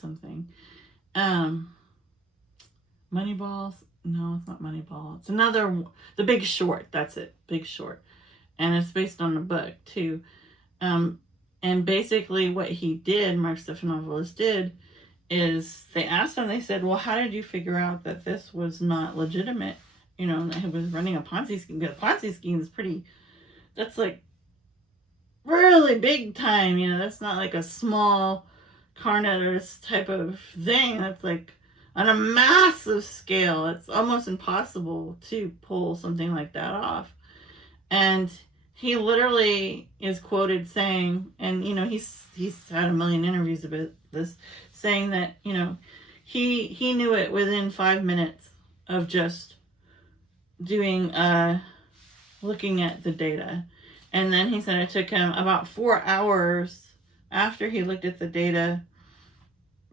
something. Moneyballs. No, it's not Moneyball. It's another, The Big Short. That's it, Big Short. And it's based on a book too. And basically what he did, Mark Stephanopoulos did, is they asked him, they said, well, how did you figure out that this was not legitimate? You know, that he was running a Ponzi scheme. Because a Ponzi scheme is that's like really big time. You know, that's not like a small carnivorous type of thing. That's like on a massive scale. It's almost impossible to pull something like that off. And he literally is quoted saying, and you know, he's had a million interviews about this, saying that, you know, he knew it within 5 minutes of just doing looking at the data. And then he said it took him about 4 hours after he looked at the data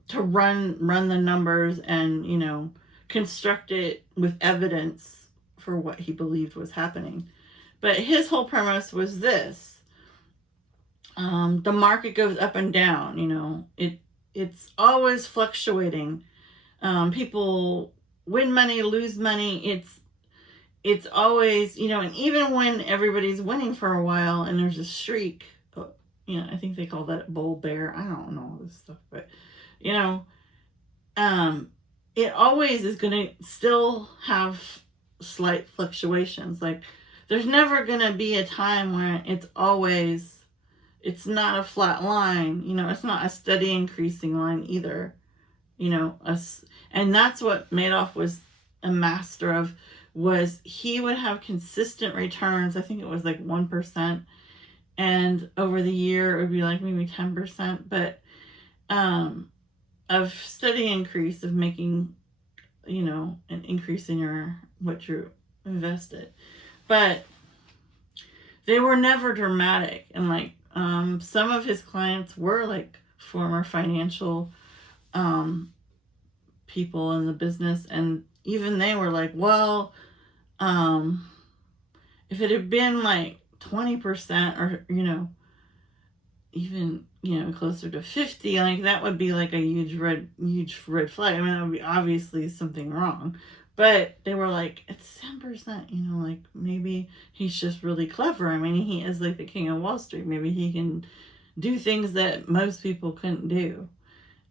to run the numbers and, you know, construct it with evidence for what he believed was happening. But his whole premise was this. The market goes up and down, you know. It's always fluctuating. People win money, lose money. It's always, you know, and even when everybody's winning for a while and there's a streak, you know, I think they call that bull bear. I don't know all this stuff, but, you know, it always is going to still have slight fluctuations. Like, there's never going to be a time where it's not a flat line, you know, it's not a steady increasing line either, you know, and that's what Madoff was a master of, was he would have consistent returns. I think it was like 1%, and over the year it would be like maybe 10%, but of steady increase of making, you know, an increase in what you invested. But they were never dramatic. And like some of his clients were like former financial people in the business, and even they were like, well, if it had been like 20%, or, you know, even, you know, closer to 50, like that would be like a huge red flag. I mean, that would be obviously something wrong. But they were like, it's 10%, you know, like maybe he's just really clever. I mean, he is like the king of Wall Street. Maybe he can do things that most people couldn't do.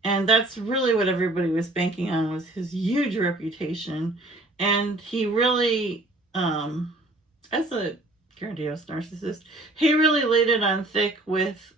And that's really what everybody was banking on, was his huge reputation. And he really, as a grandiose narcissist, he really laid it on thick with